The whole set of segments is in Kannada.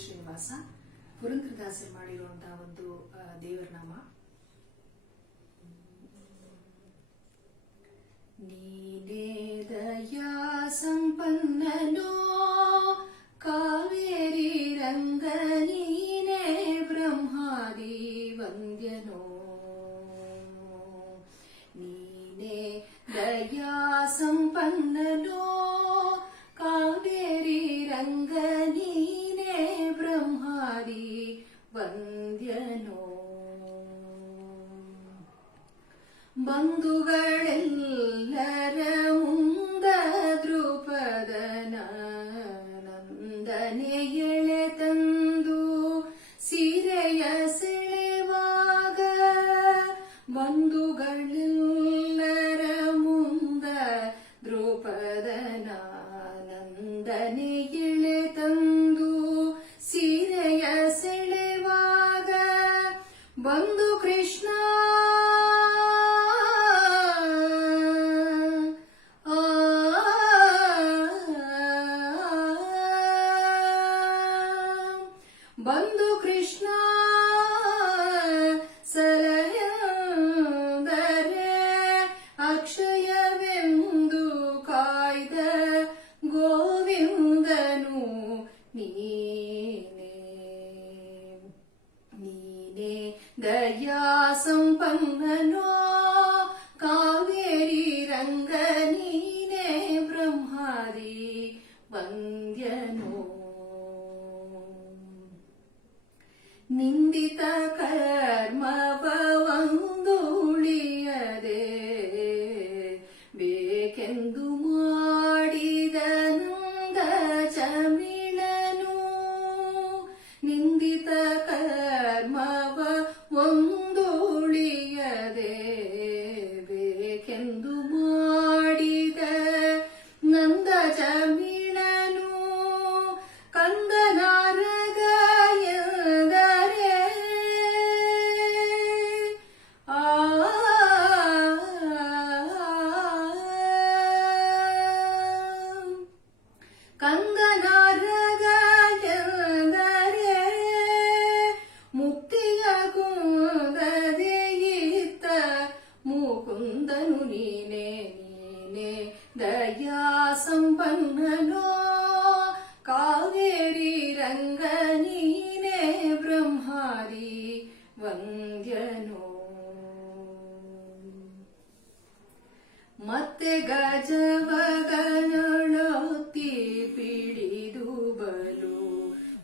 ಶ್ರೀನಿವಾಸ ಪುರಂದರದಾಸರು ಮಾಡಿರುವಂತಹ ಒಂದು ದೇವರ ನಾಮ. ನೀನೇ ದಯಾ ಸಂಪನ್ನನೋ ಕಾವೇರಿ ರಂಗ ನೀನೇ ಬ್ರಹ್ಮಾದಿ ವಂದ್ಯನೋ. ನೀನೇ ದಯಾ ಸಂಪನ್ನನೋ ಕಾವೇರಿ ರಂಗ ನೀನೇ ಬ್ರಹ್ಮಾದಿ ವಂದ್ಯನೋ. ಬಂಧುಗಳೆಲ್ಲರ ಮುಂದ ದ್ರುಪದನ ನಂದನೆ ಎಳೆ ತಂದು ಸೀರೆಯ ಸೆಳೆವಾಗ, ಬಂಧುಗಳೆಲ್ಲರ ಮುಂದ ದ್ರುಪದನ ನಂದನೆ ಎಳೆ ತಂದು ಸೀರೆಯ ಸೆಳೆವಾಗ, ಬಂಧು ಕೃಷ್ಣ ಬಂಧು ಕೃಷ್ಣ ಸಲಹೆಂದರೆ ಅಕ್ಷಯವೆಂದು ಕಾಯ್ದ ಗೋವಿಂದನು ನೀನೇ. ನೀನೇ ದಯಾ ಸಂಪನ್ನನೋ ಕಾವೇರಿ ರಂಗ ನೀನೇ ಬ್ರಹ್ಮಾದಿ ವಂದ್ಯನೋ. ನಿಂದಿತ ಕರ್ಮವ ಒಂದುಳಿಯದೆ ಬೇಕೆಂದು ಮಾಡಿದ ನಂದ ಚಮಿಳನು. ನಿಂದಿತ ಕರ್ಮವ ಒಂದುಳಿಯದೆ ಬೇಕೆಂದು ಮಾಡಿದ ನಂದ ಚಮಿಳನು. ಕಂದನಾರಗ ಕಂದನಾರಗ ಎಂದರೆ ಮುಕ್ತಿಯ ಕುಂದದೆಯಿತ್ತ ಮುಕುಂದನು ನೀನೇ. ನೀನೇ ದಯಾ ಸಂಪನ್ನನೋ ಕಾವೇರಿ ರಂಗ ನೀನೇ ಬ್ರಹ್ಮಾದಿ ವಂದ್ಯನೋ. ಮತ್ತೆ ಗಜವಗನೊಳೊತ್ತಿ ಪಿಡಿದು ಬಲು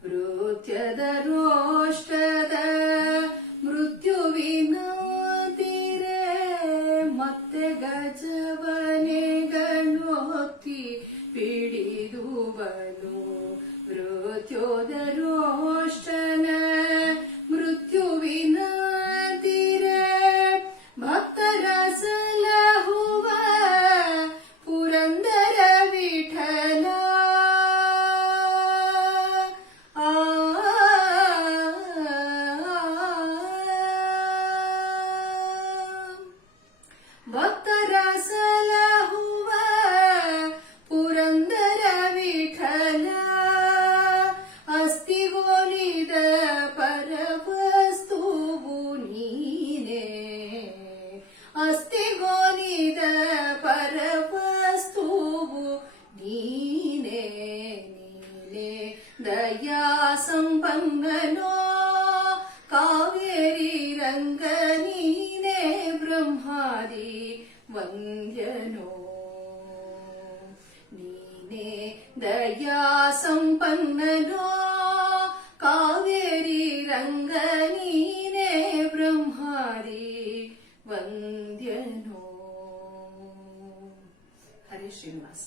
ಮೃತ್ಯದ ರೋಷ್ಟದ ಮೃತ್ಯುವಿನ ತೀರೆ. ಮತ್ತೆ ಗಜವನೆಗಳೊತ್ತಿ ಪಿಡಿದು ಬಲು ಮೃತ್ಯೋದ ರೋಷ್ಟನ ಮೃತ್ಯುವಿನ ತೀರೆ. ಭಕ್ತರ ಸಲಹುವ ಪುರಂದರ ವಿಠಲ ಭಕ್ತರ ಸಲಹುವ ಪುರಂದರ ವಿಠಲ. ಅಸ್ಥಿಗೋಲಿದ ಪರವಸ್ತುವು ನೀನೇ. ಅಸ್ಥಿಗೋಲಿದ ಪರವಸ್ತುವು ನೀನೇ. ನೀನೇ ದಯಾ ಸಂಪನ್ನನೋ ಕಾವೇರಿ ರಂಗ ನೀನೇ ಬ್ರಹ್ಮಾದಿ ವಂದ್ಯನೋ. ನೀನೇ ದಯಾ ಸಂಪನ್ನನೋ ಕಾವೇರಿ ರಂಗ ನೀನೇ ಬ್ರಹ್ಮಾದಿ ವಂದ್ಯನೋ. ಹರೇ ಶ್ರೀನಿವಾಸ.